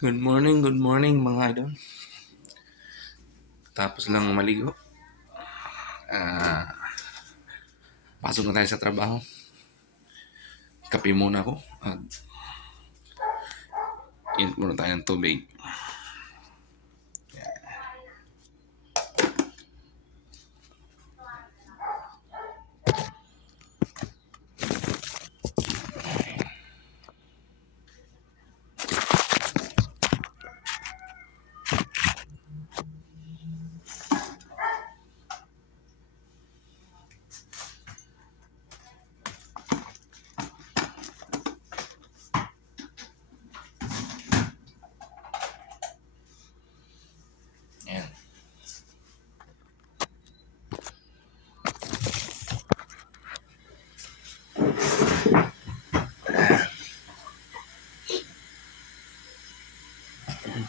Good morning mga idol. Tapos lang maligo. Pasok na tayo sa trabaho. Kape muna ako. At init muna tayo ng tubig. Ayan.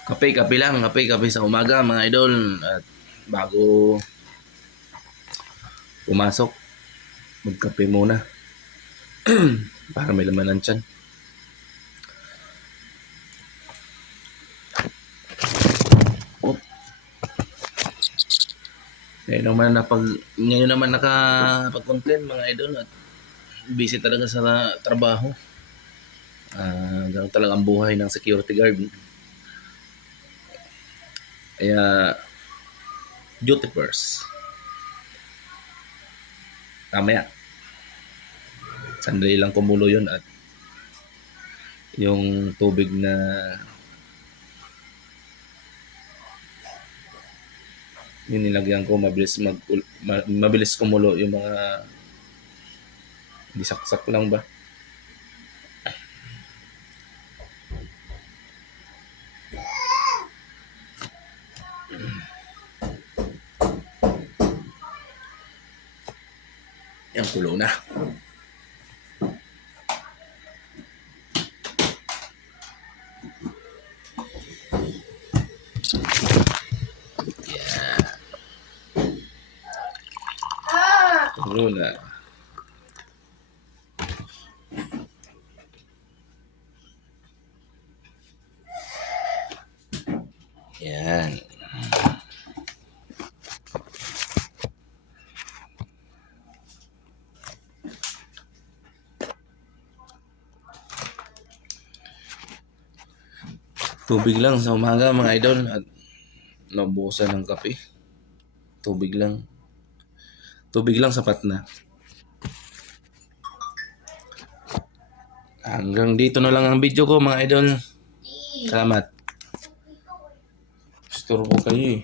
Kape lang. Kape sa umaga mga idol. At bago pumasok, magkape muna. Para may laman ng tiyan. Ngayon naman nakapag-content mga idol at busy talaga sa trabaho. Ganun talaga ang buhay ng security guard. Kaya duty first. Mamaya sandali lang kumulo yun at yung tubig na yung nilagyan ko mabilis kumulo yung mga hindi saksak lang ba. Yan, kulo na. Kulo na. Yan. Tubig lang sa umaga mga idol at nabuhusan ng kape. Tubig lang sapat na. Hanggang dito na lang ang video ko mga idol. Salamat. Istorbo kayo eh.